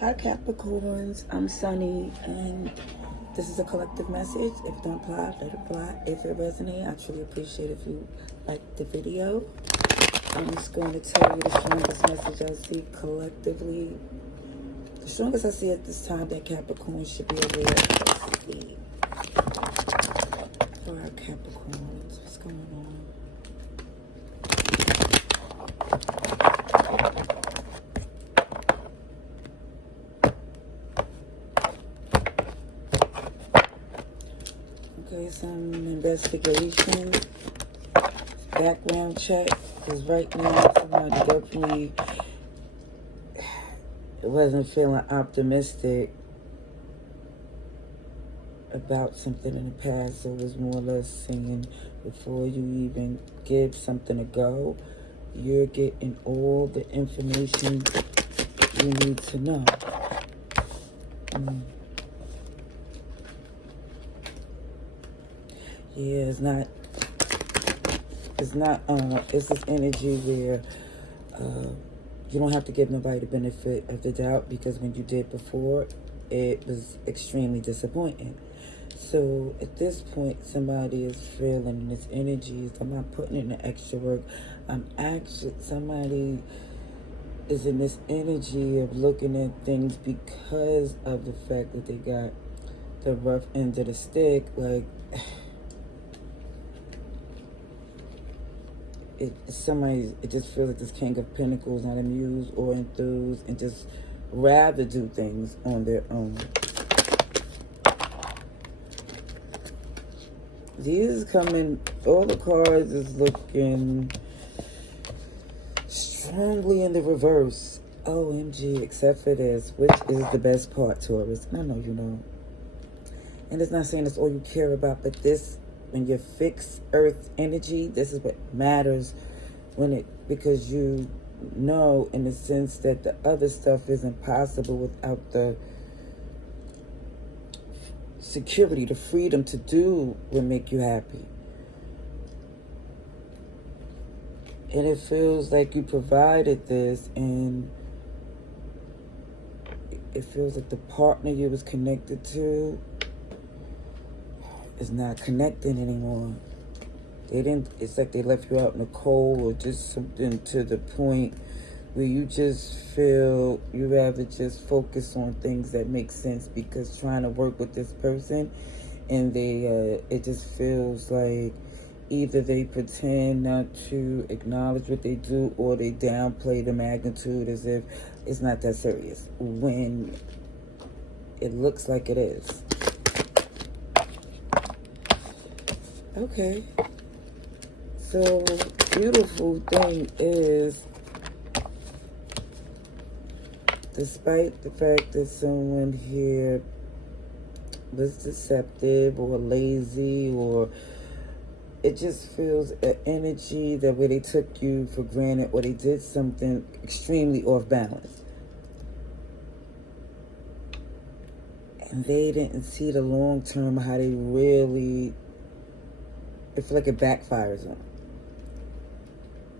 Hi Capricorns, I'm Sunny, and this is a collective message. If it don't apply, let it apply. If it resonates, I truly appreciate if you like the video. I'm just going to tell you the strongest message I see collectively. The strongest I see at this time that Capricorn should be aware of. For our Capricorns, what's going on? Okay, some investigation, background check, because right now somebody definitely wasn't feeling optimistic about something in the past. So it was more or less saying before you even give something a go, you're getting all the information you need to know. Yeah, it's this energy where you don't have to give nobody the benefit of the doubt, because when you did before, it was extremely disappointing. So at this point, somebody is feeling this energy. I'm not putting in the extra work. Somebody is in this energy of looking at things because of the fact that they got the rough end of the stick. Like, it just feels like this King of Pentacles not amused or enthused and just rather do things on their own. These is coming, all the cards is looking strongly in the reverse. OMG, except for this, which is the best part, Taurus. And I know you know. And it's not saying it's all you care about, but this, when you're fixed earth energy, this is what matters because you know in the sense that the other stuff is impossible without the security, the freedom to do what make you happy. And it feels like you provided this, and it feels like the partner you was connected to is not connecting anymore. It's like they left you out in the cold, or just something to the point where you just feel you rather just focus on things that make sense, because trying to work with this person, and it just feels like either they pretend not to acknowledge what they do, or they downplay the magnitude as if it's not that serious, when it looks like it is. Okay. So, beautiful thing is, despite the fact that someone here was deceptive or lazy, or it just feels an energy that where they took you for granted, or they did something extremely off balance, and they didn't see the long term, how they really, it feels like it backfires on them,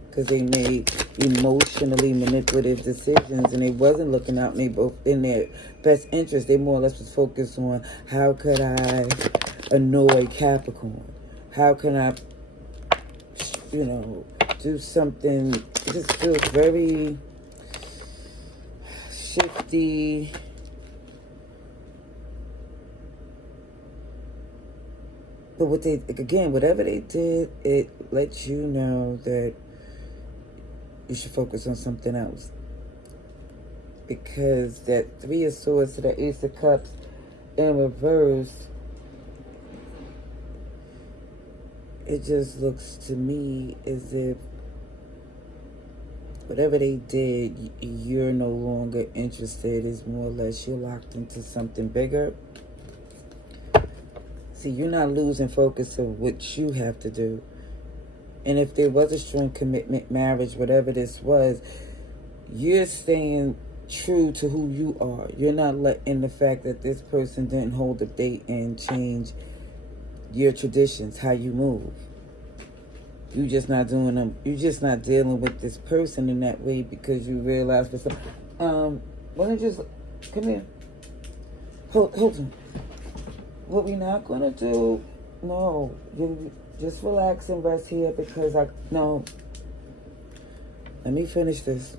because they made emotionally manipulative decisions, and they wasn't looking out maybe in their best interest. They more or less was focused on, how could I annoy Capricorn? How can I, do something? It just feels very shifty. But whatever they did, it lets you know that you should focus on something else. Because that Three of Swords to the Ace of Cups in reverse, it just looks to me as if whatever they did, you're no longer interested. It's more or less you're locked into something bigger. See, you're not losing focus of what you have to do. And if there was a strong commitment, marriage, whatever this was, you're staying true to who you are. You're not letting the fact that this person didn't hold a date and change your traditions, how you move. You're just not doing them. You're just not dealing with this person in that way, because you realize for some. Let me just Come here. Hold on. What we not gonna do? No, you just relax and rest here because no. Let me finish this.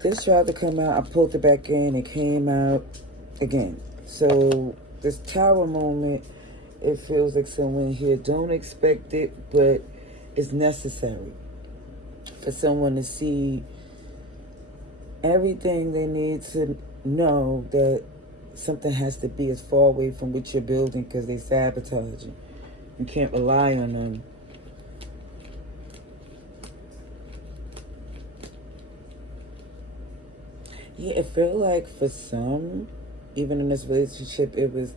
This tried to come out. I pulled it back in. It came out again. So this tower moment, it feels like someone here don't expect it, but it's necessary for someone to see everything they need to know that something has to be as far away from what you're building because they sabotage you. You can't rely on them. Yeah, it felt like for some, even in this relationship, it was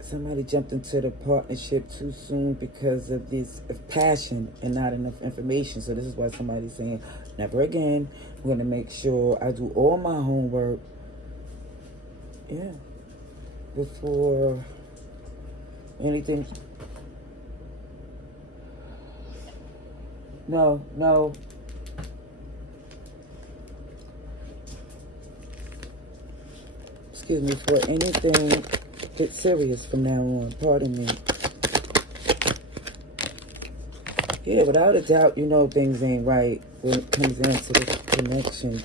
somebody jumped into the partnership too soon because of passion and not enough information. So this is why somebody's saying, never again. I'm going to make sure I do all my homework. Yeah. Before anything. No. Excuse me, for anything that's serious from now on. Pardon me. Yeah, without a doubt, you know things ain't right when it comes into this connection.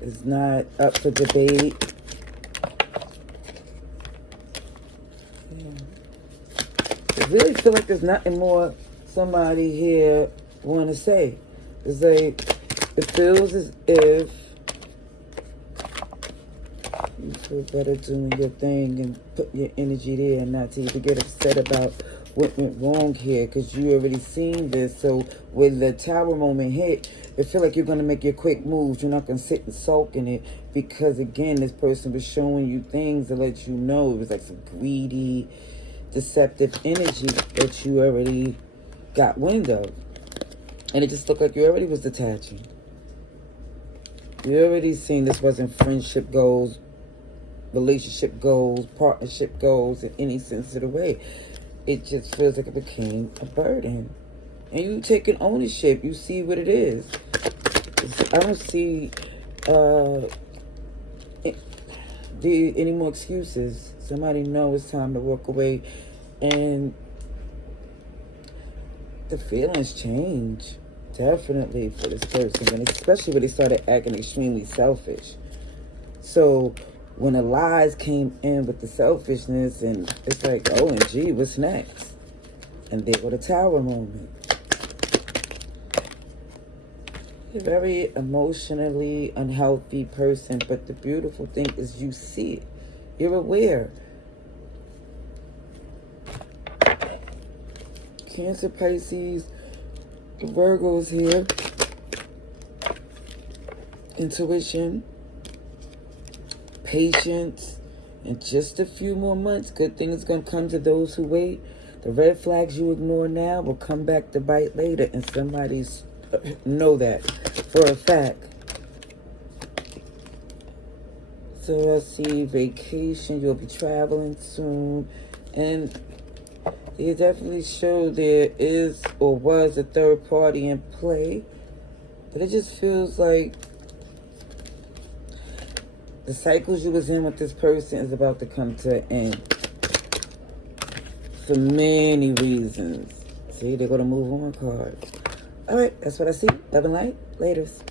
It's not up for debate. Yeah. I really feel like there's nothing more somebody here want to say. It's like, it feels as if you feel better doing your thing and put your energy there and not to even get upset about what went wrong here because you already seen this. So when the tower moment hit, it feel like you're going to make your quick moves. You're not going to sit and sulk in it because, again, this person was showing you things to let you know. It was like some greedy, deceptive energy that you already got wind of. And it just looked like you already was detaching. You already seen this wasn't friendship goals, relationship goals, partnership goals in any sense of the way. It just feels like it became a burden. And you taking ownership. You see what it is. I don't see any more excuses. Somebody knows it's time to walk away. And the feelings change. Definitely for this person. And especially when they started acting extremely selfish. So when the lies came in with the selfishness, and it's like, OMG, what's next? And there was the tower moment. You're a very emotionally unhealthy person, but the beautiful thing is you see it. You're aware. Cancer, Pisces, Virgo's here. Intuition. Patience. In just a few more months, good things going to come to those who wait. The red flags you ignore now will come back to bite later, and somebody's know that for a fact. So I see vacation. You'll be traveling soon, and they definitely show there is or was a third party in play, but it just feels like the cycles you was in with this person is about to come to an end. For many reasons. See, they're going to move on cards. All right, that's what I see. Love and light. Laters.